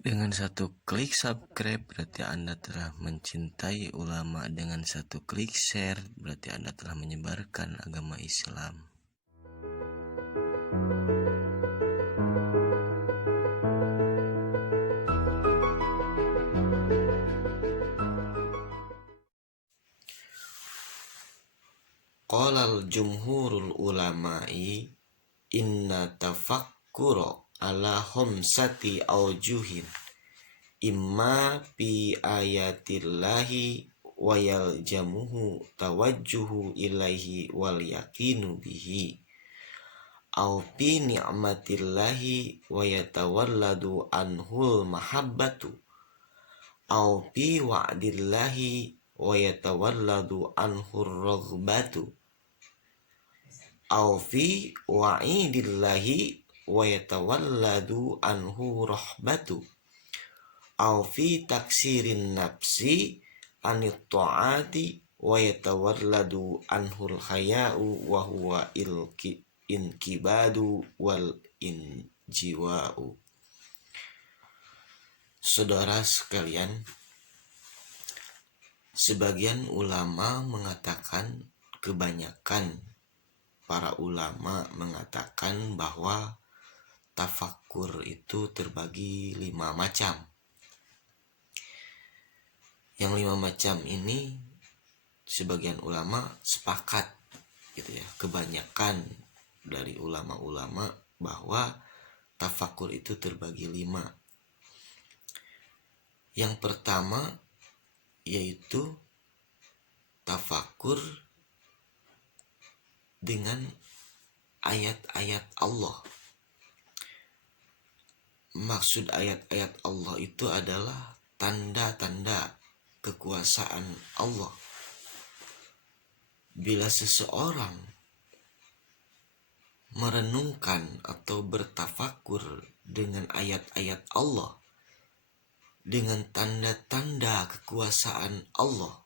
Dengan satu klik subscribe berarti Anda telah mencintai ulama. Dengan satu klik share berarti Anda telah menyebarkan agama Islam. Qalal jumhurul ulama'i inna tafakkura ala khamsati aujuhin imma fi ayatillahi wa yaljamuhu tawajjuhu ilaihi wal yaqinu bihi au fi ni'matillahi wa yatawalladu anhul mahabbatu au fi wa'dillahi wa yatawalladu anhur raghbatu au fi wa'idillahi wa yatawalladu anhu rahbatu au fi taksirin nafsi anit ta'ati wa yatawalladu anhul haya'u wa huwa inkibadu wal injiwa'u. Saudara sekalian, sebagian ulama mengatakan, kebanyakan para ulama mengatakan bahwa tafakkur itu terbagi 5 macam. Yang 5 macam ini sebagian ulama sepakat gitu ya, kebanyakan dari ulama-ulama bahwa tafakkur itu terbagi 5. Yang pertama yaitu tafakkur dengan ayat-ayat Allah. Maksud ayat-ayat Allah itu adalah tanda-tanda kekuasaan Allah. Bila seseorang merenungkan atau bertafakur dengan ayat-ayat Allah, dengan tanda-tanda kekuasaan Allah.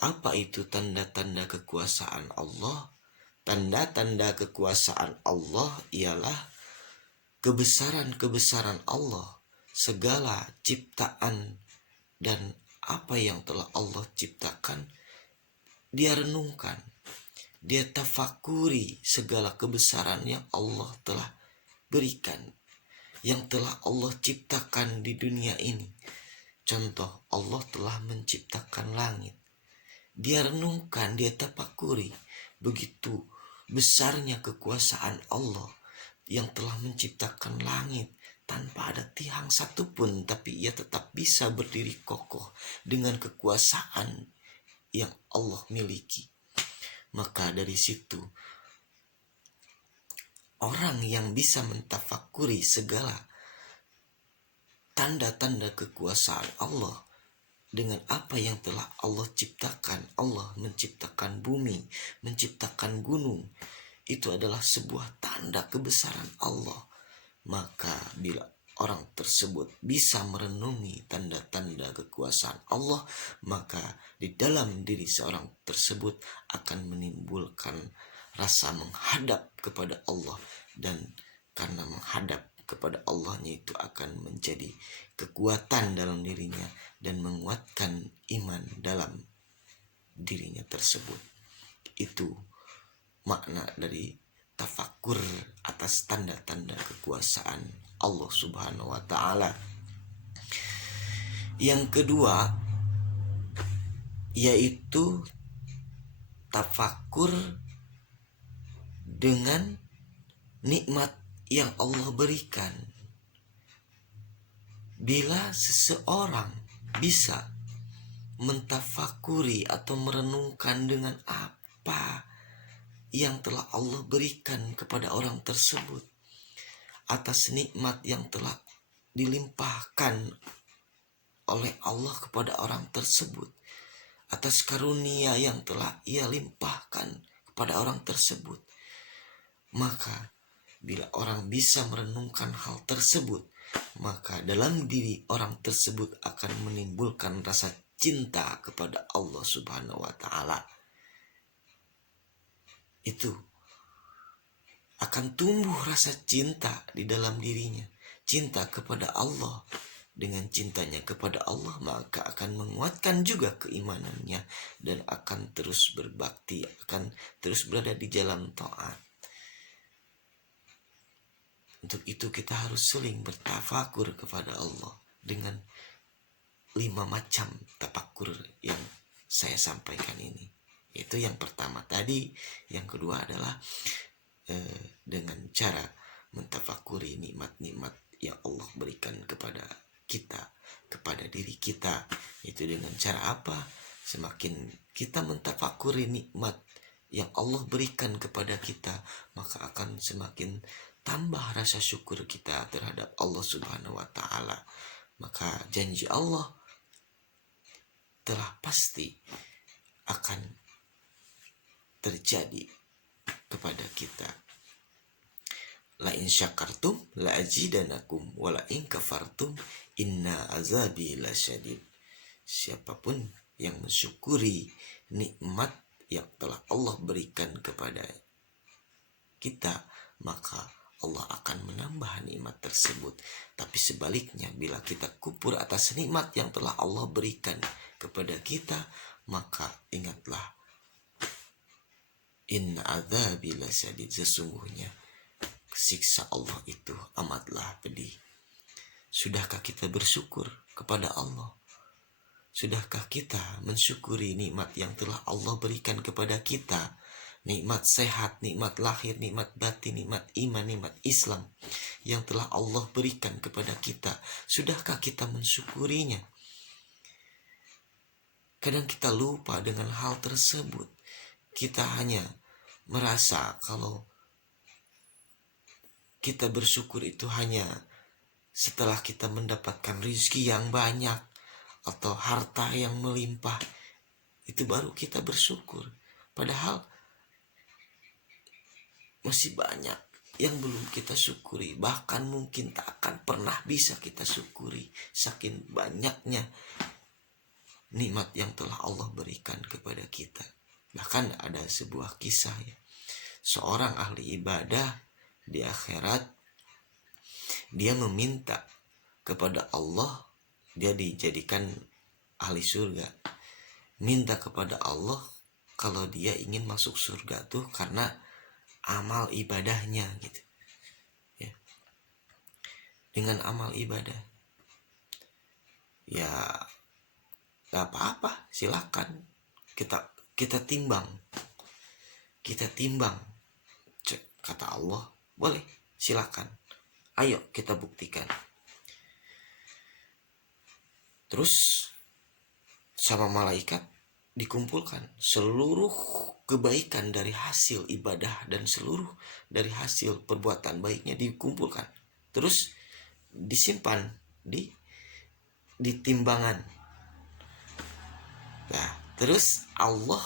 Apa itu tanda-tanda kekuasaan Allah? Tanda-tanda kekuasaan Allah ialah kebesaran-kebesaran Allah, segala ciptaan dan apa yang telah Allah ciptakan, dia renungkan, dia tafakuri segala kebesaran yang Allah telah berikan, yang telah Allah ciptakan di dunia ini. Contoh, Allah telah menciptakan langit. Dia renungkan, dia tafakuri begitu besarnya kekuasaan Allah yang telah menciptakan langit tanpa ada tiang satupun, tapi ia tetap bisa berdiri kokoh dengan kekuasaan yang Allah miliki. Maka dari situ orang yang bisa mentafakuri segala tanda-tanda kekuasaan Allah dengan apa yang telah Allah ciptakan. Allah menciptakan bumi, menciptakan gunung. Itu adalah sebuah tanda kebesaran Allah. Maka bila orang tersebut bisa merenungi tanda-tanda kekuasaan Allah, maka di dalam diri seorang tersebut akan menimbulkan rasa menghadap kepada Allah, dan karena menghadap kepada Allahnya itu akan menjadi kekuatan dalam dirinya dan menguatkan iman dalam dirinya tersebut. Itu makna dari tafakkur atas tanda-tanda kekuasaan Allah Subhanahu wa ta'ala. Yang kedua yaitu tafakkur dengan nikmat yang Allah berikan. Bila seseorang bisa mentafakuri atau merenungkan dengan apa yang telah Allah berikan kepada orang tersebut, atas nikmat yang telah dilimpahkan oleh Allah kepada orang tersebut, atas karunia yang telah ia limpahkan kepada orang tersebut, maka bila orang bisa merenungkan hal tersebut, maka dalam diri orang tersebut akan menimbulkan rasa cinta kepada Allah Subhanahu wa ta'ala. Itu akan tumbuh rasa cinta di dalam dirinya, cinta kepada Allah, dengan cintanya kepada Allah, maka akan menguatkan juga keimanannya dan akan terus berbakti, akan terus berada di jalan taat. Untuk itu kita harus sering bertafakur kepada Allah dengan 5 macam tafakur yang saya sampaikan ini. Itu yang pertama tadi. Yang kedua adalah dengan cara mentafakuri nikmat-nikmat yang Allah berikan kepada kita, kepada diri kita. Itu dengan cara apa? Semakin kita mentafakuri nikmat yang Allah berikan kepada kita, maka akan semakin tambah rasa syukur kita terhadap Allah Subhanahu wa ta'ala. Maka janji Allah telah pasti akan terjadi kepada kita. La in syakartum la azidanakum wa la in kafartum inna azabi lasyadid. Siapapun yang mensyukuri nikmat yang telah Allah berikan kepada kita, maka Allah akan menambah nikmat tersebut. Tapi sebaliknya, bila kita kufur atas nikmat yang telah Allah berikan kepada kita, maka ingatlah, inna azabi lasyadid, sesungguhnya siksa Allah itu amatlah pedih. Sudahkah kita bersyukur kepada Allah? Sudahkah kita mensyukuri nikmat yang telah Allah berikan kepada kita? Nikmat sehat, nikmat lahir, nikmat batin, nikmat iman, nikmat Islam yang telah Allah berikan kepada kita. Sudahkah kita mensyukurinya? Kadang kita lupa dengan hal tersebut. Kita hanya merasa kalau kita bersyukur itu hanya setelah kita mendapatkan rezeki yang banyak atau harta yang melimpah, itu baru kita bersyukur. Padahal masih banyak yang belum kita syukuri, bahkan mungkin tak akan pernah bisa kita syukuri saking banyaknya nikmat yang telah Allah berikan kepada kita. Bahkan ada sebuah kisah ya, seorang ahli ibadah di akhirat, dia meminta kepada Allah, dia dijadikan ahli surga, minta kepada Allah kalau dia ingin masuk surga tuh karena amal ibadahnya gitu ya. Dengan amal ibadah ya gak apa-apa, silakan kita timbang, kata Allah, boleh, silakan, ayo kita buktikan. Terus sama malaikat dikumpulkan seluruh kebaikan dari hasil ibadah dan seluruh dari hasil perbuatan baiknya dikumpulkan, terus disimpan di timbangan. Nah, terus Allah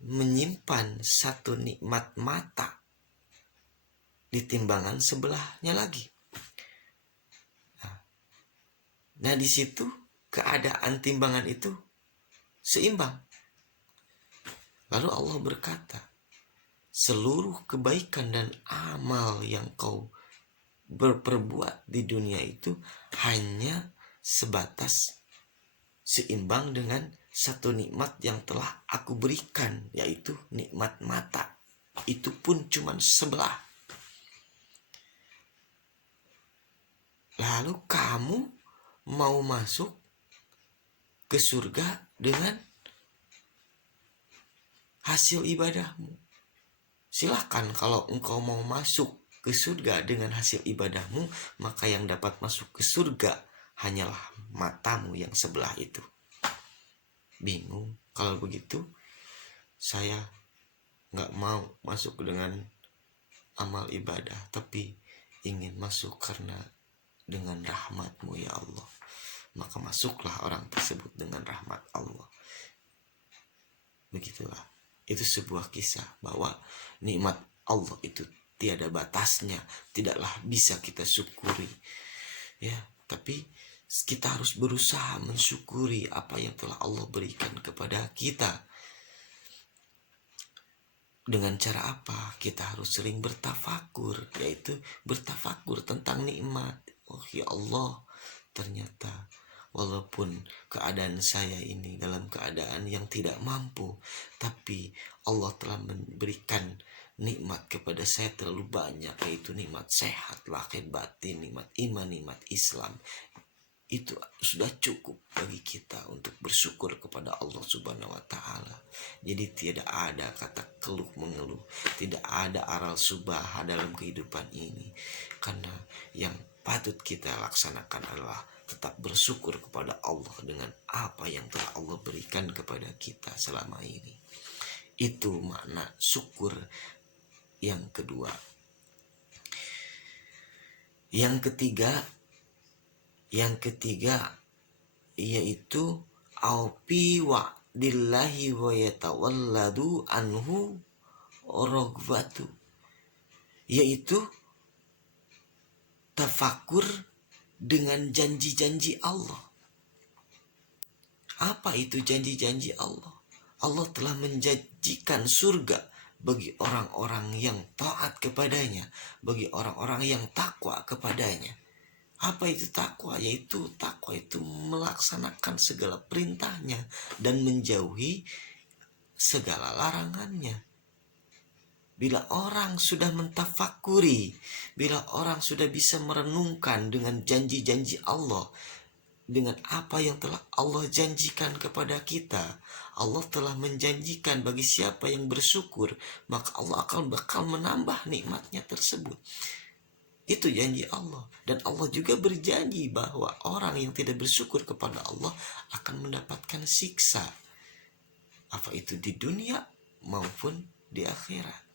menyimpan satu nikmat mata di timbangan sebelahnya lagi. Nah, di situ keadaan timbangan itu seimbang. Lalu Allah berkata, seluruh kebaikan dan amal yang kau berperbuat di dunia itu hanya sebatas seimbang dengan satu nikmat yang telah aku berikan, yaitu nikmat mata. Itu pun cuma sebelah. Lalu kamu mau masuk ke surga dengan hasil ibadahmu. Silahkan, kalau engkau mau masuk ke surga dengan hasil ibadahmu, maka yang dapat masuk ke surga hanyalah matamu yang sebelah itu. Bingung? Kalau begitu, saya gak mau masuk dengan amal ibadah, tapi ingin masuk karena dengan rahmat-Mu ya Allah. Maka masuklah orang tersebut dengan rahmat Allah. Begitulah. Itu sebuah kisah bahwa nikmat Allah itu tiada batasnya, tidaklah bisa kita syukuri. Ya, tapi kita harus berusaha mensyukuri apa yang telah Allah berikan kepada kita. Dengan cara apa? Kita harus sering bertafakur, yaitu bertafakur tentang nikmat. Oh ya Allah, ternyata walaupun keadaan saya ini dalam keadaan yang tidak mampu, tapi Allah telah memberikan nikmat kepada saya terlalu banyak, yaitu nikmat sehat, lahir batin, nikmat iman, nikmat Islam. Itu sudah cukup bagi kita untuk bersyukur kepada Allah Subhanahu wa Ta'ala. Jadi tidak ada kata keluh mengeluh, tidak ada aral subah dalam kehidupan ini, karena yang patut kita laksanakan adalah tetap bersyukur kepada Allah dengan apa yang telah Allah berikan kepada kita selama ini. Itu makna syukur yang kedua. Yang ketiga yaitu aupi wa'dillahi wa yatawalladu anhu rogbatu, yaitu tafakur dengan janji-janji Allah. Apa itu janji-janji Allah? Allah telah menjanjikan surga bagi orang-orang yang taat kepadanya, bagi orang-orang yang takwa kepadanya. Apa itu takwa? Yaitu takwa itu melaksanakan segala perintahnya dan menjauhi segala larangannya. Bila orang sudah mentafakuri, bila orang sudah bisa merenungkan dengan janji-janji Allah, dengan apa yang telah Allah janjikan kepada kita, Allah telah menjanjikan bagi siapa yang bersyukur, maka Allah akan bakal menambah nikmatnya tersebut. Itu janji Allah. Dan Allah juga berjanji bahwa orang yang tidak bersyukur kepada Allah akan mendapatkan siksa, apa itu di dunia maupun di akhirat.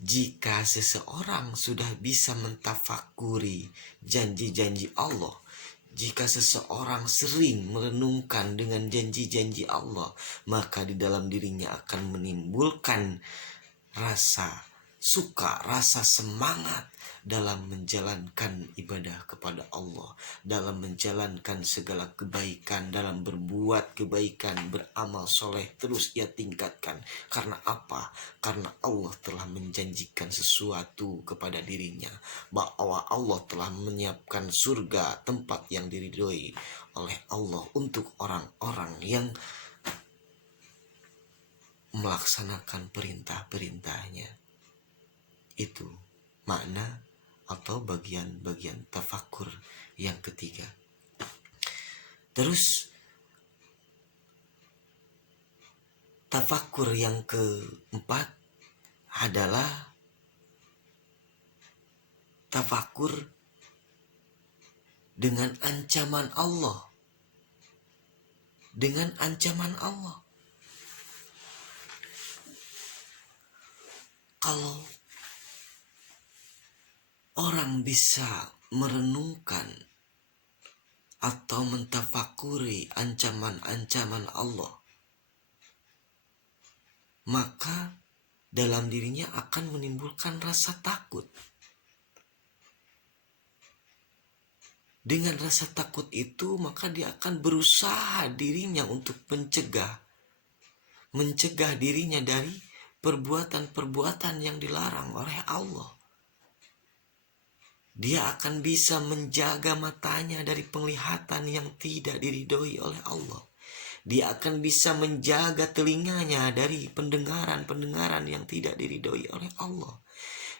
Jika seseorang sudah bisa mentafakuri janji-janji Allah, jika seseorang sering merenungkan dengan janji-janji Allah, maka di dalam dirinya akan menimbulkan rasa suka, rasa semangat dalam menjalankan ibadah kepada Allah, dalam menjalankan segala kebaikan, dalam berbuat kebaikan, beramal soleh terus ia tingkatkan. Karena apa? Karena Allah telah menjanjikan sesuatu kepada dirinya, bahwa Allah telah menyiapkan surga, tempat yang diridhoi oleh Allah untuk orang-orang yang melaksanakan perintah-perintahnya. Itu makna atau bagian-bagian tafakur yang ketiga. Terus tafakur yang keempat adalah tafakur dengan ancaman Allah. Dengan ancaman Allah. Kalau orang bisa merenungkan atau mentafakuri ancaman-ancaman Allah, maka dalam dirinya akan menimbulkan rasa takut. Dengan rasa takut itu, maka dia akan berusaha dirinya untuk mencegah dirinya dari perbuatan-perbuatan yang dilarang oleh Allah. Dia akan bisa menjaga matanya dari penglihatan yang tidak diridhoi oleh Allah. Dia akan bisa menjaga telinganya dari pendengaran-pendengaran yang tidak diridhoi oleh Allah.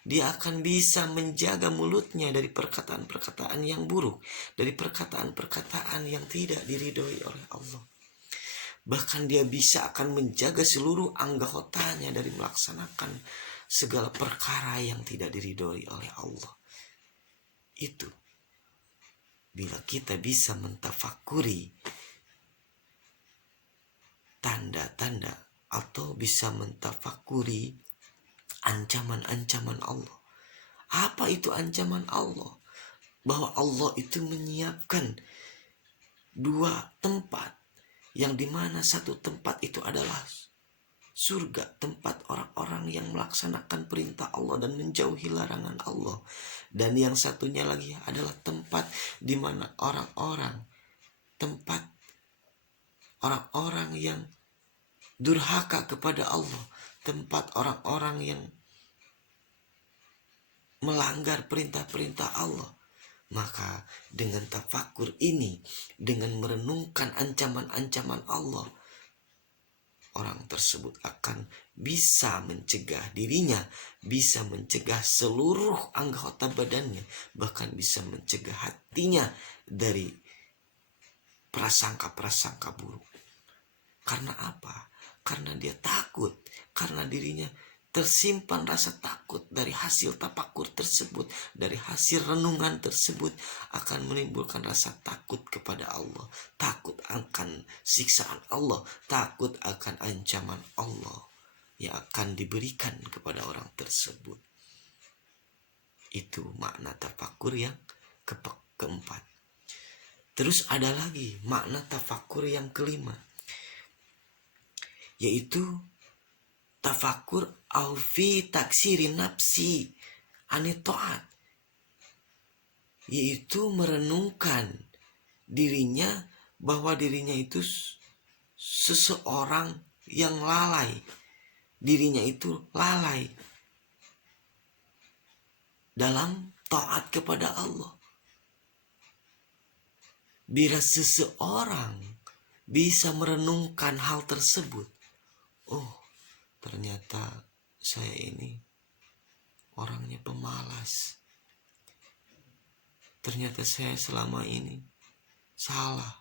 Dia akan bisa menjaga mulutnya dari perkataan-perkataan yang buruk, dari perkataan-perkataan yang tidak diridhoi oleh Allah. Bahkan dia bisa akan menjaga seluruh anggotanya dari melaksanakan segala perkara yang tidak diridhoi oleh Allah. Itu bila kita bisa mentafakuri tanda-tanda atau bisa mentafakuri ancaman-ancaman Allah. Apa itu ancaman Allah? Bahwa Allah itu menyiapkan dua tempat, yang dimana satu tempat itu adalah surga, tempat orang-orang yang melaksanakan perintah Allah dan menjauhi larangan Allah. Dan yang satunya lagi adalah tempat dimana orang-orang yang durhaka kepada Allah, tempat orang-orang yang melanggar perintah-perintah Allah. Maka dengan tafakur ini, dengan merenungkan ancaman-ancaman Allah, orang tersebut akan bisa mencegah dirinya, bisa mencegah seluruh anggota badannya, bahkan bisa mencegah hatinya dari prasangka-prasangka buruk. Karena apa? Karena dia takut, karena dirinya tersimpan rasa takut dari hasil tafakur tersebut, dari hasil renungan tersebut akan menimbulkan rasa takut kepada Allah, takut akan siksaan Allah, takut akan ancaman Allah yang akan diberikan kepada orang tersebut. Itu makna tafakur yang keempat. Terus ada lagi makna tafakur yang kelima, yaitu tafakur fi taksiri nafsi anitoat, yaitu merenungkan dirinya bahwa dirinya itu seseorang yang lalai, dirinya itu lalai dalam taat kepada Allah. Bila seseorang bisa merenungkan hal tersebut, oh, ternyata saya ini orangnya pemalas. Ternyata saya selama ini salah.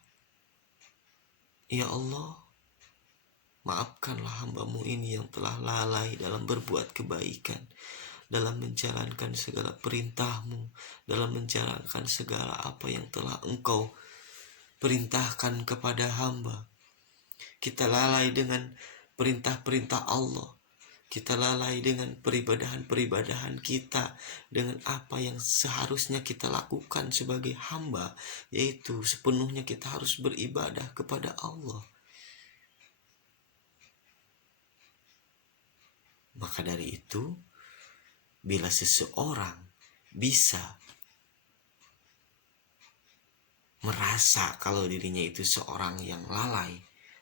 Ya Allah, maafkanlah hamba-Mu ini yang telah lalai dalam berbuat kebaikan, dalam menjalankan segala perintah-Mu, dalam menjalankan segala apa yang telah Engkau perintahkan kepada hamba. Kita lalai dengan perintah-perintah Allah. Kita lalai dengan peribadahan-peribadahan kita, dengan apa yang seharusnya kita lakukan sebagai hamba, yaitu sepenuhnya kita harus beribadah kepada Allah. Maka dari itu, bila seseorang bisa merasa kalau dirinya itu seorang yang lalai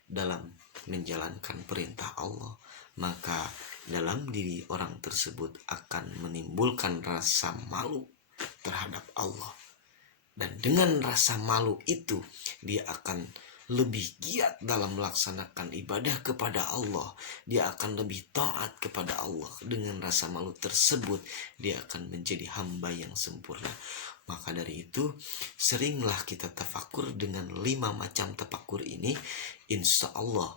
dalam menjalankan perintah Allah, maka dalam diri orang tersebut akan menimbulkan rasa malu terhadap Allah. Dan dengan rasa malu itu, dia akan lebih giat dalam melaksanakan ibadah kepada Allah. Dia akan lebih taat kepada Allah. Dengan rasa malu tersebut, dia akan menjadi hamba yang sempurna. Maka dari itu, seringlah kita tafakur dengan 5 macam tafakur ini. Insya Allah,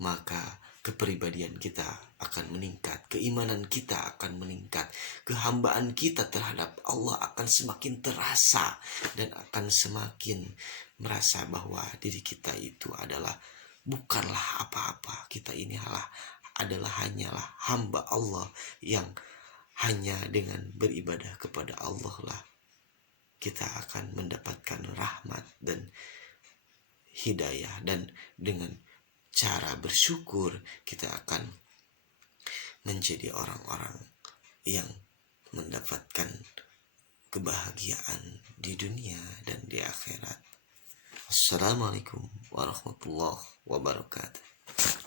maka kepribadian kita akan meningkat, keimanan kita akan meningkat, kehambaan kita terhadap Allah akan semakin terasa, dan akan semakin merasa bahwa diri kita itu adalah bukanlah apa-apa. Kita ini hanyalah hamba Allah yang hanya dengan beribadah kepada Allah lah kita akan mendapatkan rahmat dan hidayah, dan dengan cara bersyukur kita akan menjadi orang-orang yang mendapatkan kebahagiaan di dunia dan di akhirat. Assalamualaikum warahmatullahi wabarakatuh.